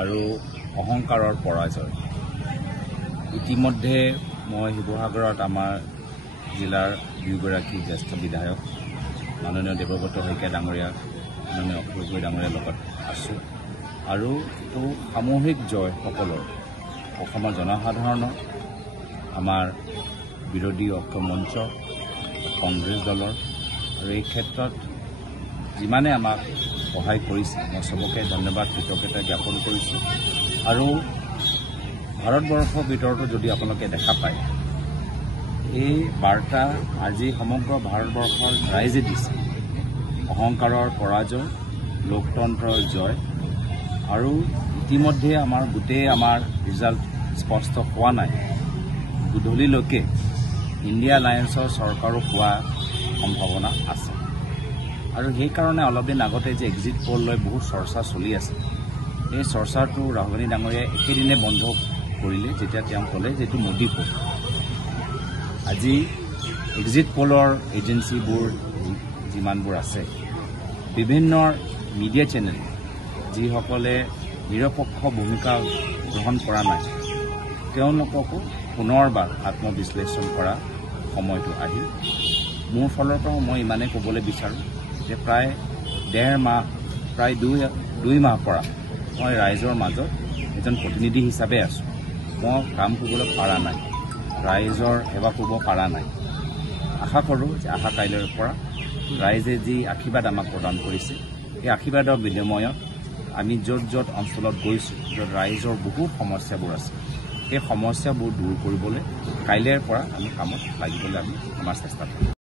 আৰু অহংকাৰৰ পৰাজয়। ইতিমধ্যে মই শিৱসাগৰত আমাৰ জিলাৰ দুগৰাকী জ্যেষ্ঠ বিধায়ক মাননীয় দেৱব্ৰত শইকীয়া ডাঙৰীয়া, মাননীয় অখিল গগৈ ডাঙৰীয়াৰ লগত আছোঁ আৰু এইটো সামূহিক জয় সকলৰ, অসমৰ জনসাধাৰণৰ, আমাৰ বিৰোধী ঐক্য মঞ্চ, কংগ্ৰেছ দলৰ, আৰু এই ক্ষেত্ৰত যিমানে আমাক সহায় কৰিছে মই চবকে ধন্যবাদ কৃতজ্ঞতা জ্ঞাপন কৰিছোঁ। আৰু ভাৰতবৰ্ষৰ ভিতৰতো যদি আপোনালোকে দেখা পায়, এই বাৰ্তা আজি সমগ্ৰ ভাৰতবৰ্ষৰ ৰাইজে দিছে, অহংকাৰৰ পৰাজয়, লোকতন্ত্ৰৰ জয়। আৰু ইতিমধ্যে আমাৰ গোটেই আমাৰ ৰিজাল্ট স্পষ্ট হোৱা নাই, গধূলিলৈকে ইণ্ডিয়া এলায়েন্সৰ চৰকাৰো হোৱা সম্ভাৱনা আছে। আৰু সেইকাৰণে অলপ দিন আগতে যে এক্সিট পল লৈ বহুত চৰ্চা চলি আছে, এই চৰ্চাটো ৰাহুল গান্ধী ডাঙৰীয়াই একেদিনে বন্ধ কৰিলে যেতিয়া তেওঁ ক'লে যে এইটো মোদী পল। আজি এক্সিট পলৰ এজেঞ্চিবোৰ যিমানবোৰ আছে, বিভিন্ন মিডিয়া চেনেল যিসকলে নিৰপেক্ষ ভূমিকা গ্ৰহণ কৰা নাই, তেওঁলোককো পুনৰবাৰ আত্মবিশ্লেষণ কৰা সময়টো আহিল। মোৰ ফালৰ পৰা মই ইমানেই ক'বলৈ বিচাৰোঁ যে প্ৰায় ডেৰ মাহ, প্ৰায় দুই মাহ পৰা মই ৰাইজৰ মাজত এজন প্ৰতিনিধি হিচাপে আছোঁ। মই কাম কৰিবলৈ পৰা নাই, ৰাইজৰ সেৱা কৰিব পৰা নাই। আশা কৰোঁ যে অহা কাইলৈৰ পৰা ৰাইজে যি আশীৰ্বাদ আমাক প্ৰদান কৰিছে, এই আশীৰ্বাদৰ বিনিময়ত আমি য'ত য'ত অঞ্চলত গৈছোঁ, য'ত ৰাইজৰ বহুত সমস্যাবোৰ আছে, সেই সমস্যাবোৰ দূৰ কৰিবলৈ কাইলৈৰ পৰা আমি কামত লাগিবলৈ আমাৰ চেষ্টা কৰিম।